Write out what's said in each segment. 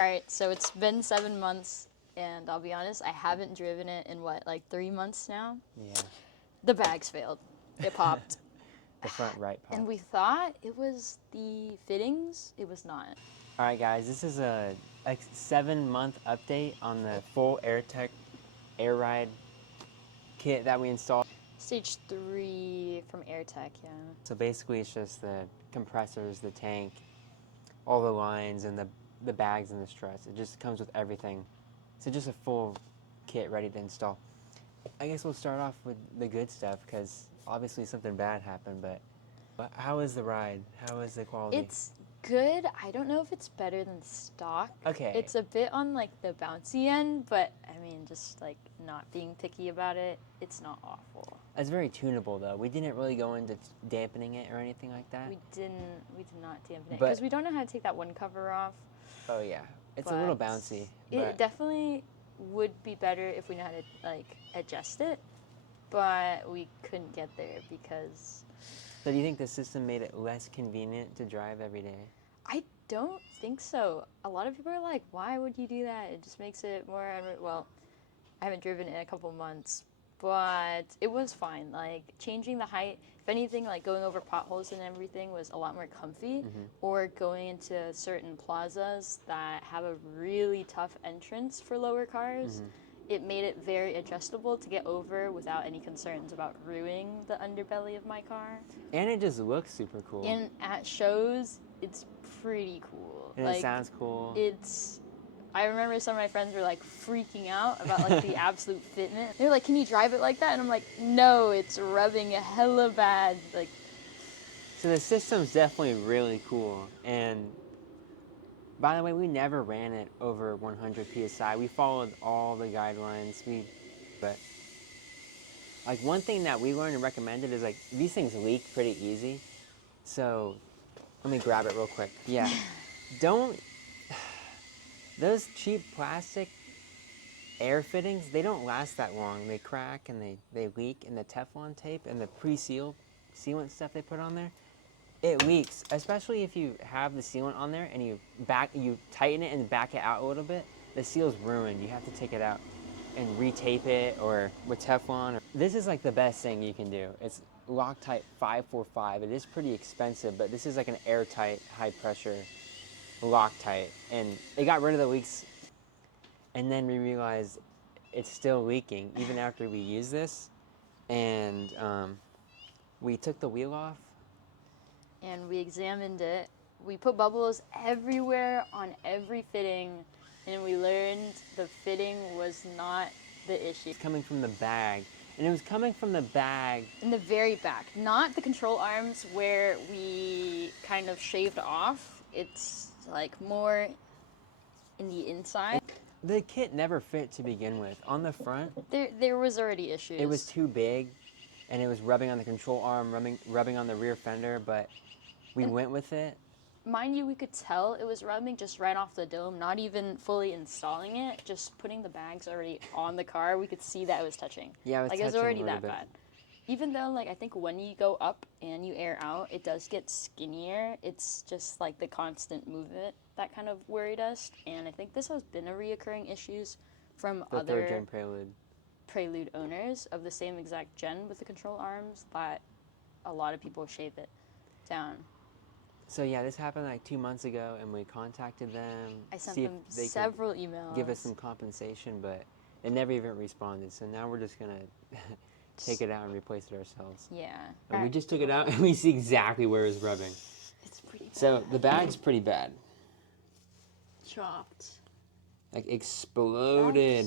Alright, so it's been 7 months, and I'll be honest, I haven't driven it in what, like 3 months now? Yeah. The bags failed. It popped. The front right popped. And we thought it was the fittings. It was not. All right, guys, this is a 7-month update on the full Airtekk air ride kit that we installed. Stage 3 from Airtekk, yeah. So basically it's just the compressors, the tank, all the lines, and the bags and the struts. It just comes with everything. So just a full kit ready to install. I guess we'll start off with the good stuff because obviously something bad happened, but how is the ride? How is the quality? It's good. I don't know if it's better than stock. Okay. It's a bit on like the bouncy end, but I mean, just like not being picky about it, it's not awful. It's very tunable though. We didn't really go into dampening it or anything like that. We did not dampen it because we don't know how to take that one cover off. Oh yeah, it's a little bouncy. It definitely would be better if we knew how to like adjust it, but we couldn't get there because. So do you think the system made it less convenient to drive every day? I don't think so. A lot of people are like, why would you do that? It just makes it more, well, I haven't driven it in a couple months, but it was fine. Like, changing the height, if anything, like going over potholes and everything was a lot more comfy, or going into certain plazas that have a really tough entrance for lower cars. It made it very adjustable to get over without any concerns about ruining the underbelly of my car. And it just looks super cool. And at shows, it's pretty cool. And like, it sounds cool. I remember some of my friends were like freaking out about like the absolute fitment. They're like, can you drive it like that? And I'm like, no, it's rubbing hella bad. Like, so the system's definitely really cool. And by the way, we never ran it over 100 PSI. We followed all the guidelines. But like one thing that we learned and recommended is like these things leak pretty easy. So let me grab it real quick. Yeah. Those cheap plastic air fittings, they don't last that long. They crack and they leak, and the Teflon tape and the pre-sealed sealant stuff they put on there, it leaks, especially if you have the sealant on there and you tighten it and back it out a little bit. The seal's ruined. You have to take it out and retape it or with Teflon. This is like the best thing you can do. It's Loctite 545. It is pretty expensive, but this is like an airtight, high pressure Loctite, and it got rid of the leaks. And then we realized it's still leaking even after we use this, and we took the wheel off. And we examined it. We put bubbles everywhere on every fitting, and we learned the fitting was not the issue. It's coming from the bag, and it was coming from the bag. In the very back, not the control arms where we kind of shaved off. It's like more in the inside. The kit never fit to begin with. On the front, there was already issues. It was too big, and it was rubbing on the control arm, rubbing on the rear fender, but we went with it. Mind you, we could tell it was rubbing just right off the dome, not even fully installing it, just putting the bags already on the car. We could see that it was touching. Yeah, it was already that bad. Even though, like, I think when you go up and you air out, it does get skinnier. It's just like the constant movement that kind of worried us. And I think this has been a reoccurring issues from the other third-gen Prelude owners of the same exact gen with the control arms, that a lot of people shave it down. So yeah, this happened like 2 months ago, and we contacted them. I sent them several emails. Give us some compensation, but they never even responded. So now we're just gonna take it out and replace it ourselves. Yeah. And we just took it out, and we see exactly where it's rubbing. It's pretty bad. So the bag's pretty bad. Chopped. Like exploded.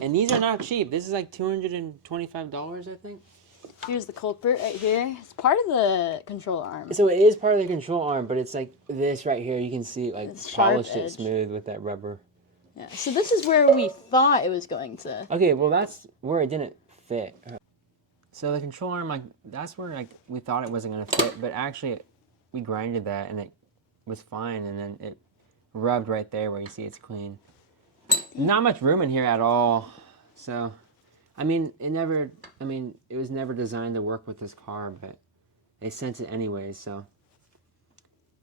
And these are not cheap. This is like $225, I think. Here's the culprit right here. It's part of the control arm. So it is part of the control arm, but it's like this right here. You can see it, like polished it smooth with that rubber. Yeah. So this is where we thought it was going to. Okay, well that's where it didn't fit. So the control arm, like that's where like we thought it wasn't gonna fit, but actually we grinded that and it was fine, and then it rubbed right there where you see it's clean. Not much room in here at all. So, I mean, it was never designed to work with this car, but they sent it anyways, so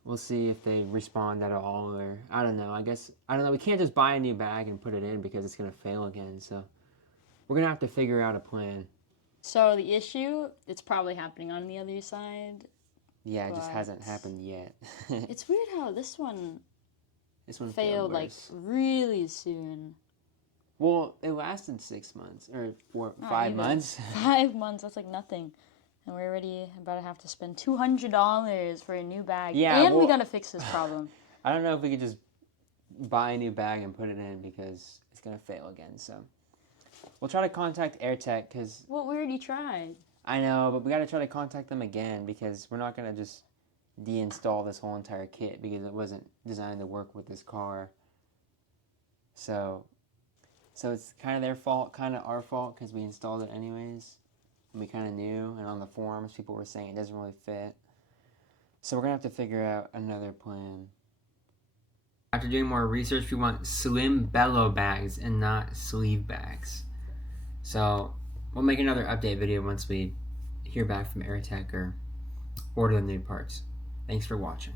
we'll see if they respond at all, or I don't know. I don't know. We can't just buy a new bag and put it in because it's gonna fail again. So we're gonna have to figure out a plan. So the issue, it's probably happening on the other side. Yeah, it just But- hasn't happened yet. It's weird how this one This one failed like worse. really soon. Well, it lasted 6 months or Not 5 even. months. 5 months, that's like nothing. And we're already about to have to spend $200 for a new bag. Yeah, and we well- gotta fix this problem. I don't know if we could just buy a new bag and put it in because it's gonna fail again. So we'll try to contact Airtekk because Well, we already tried. I know, but we gotta try to contact them again because we're not gonna just deinstall this whole entire kit because it wasn't designed to work with this car. So it's kind of their fault, kind of our fault because we installed it anyways. And we kind of knew, and on the forums people were saying it doesn't really fit. So we're gonna have to figure out another plan. After doing more research, we want slim bellow bags and not sleeve bags. So we'll make another update video once we hear back from Airtekk or order the new parts. Thanks for watching.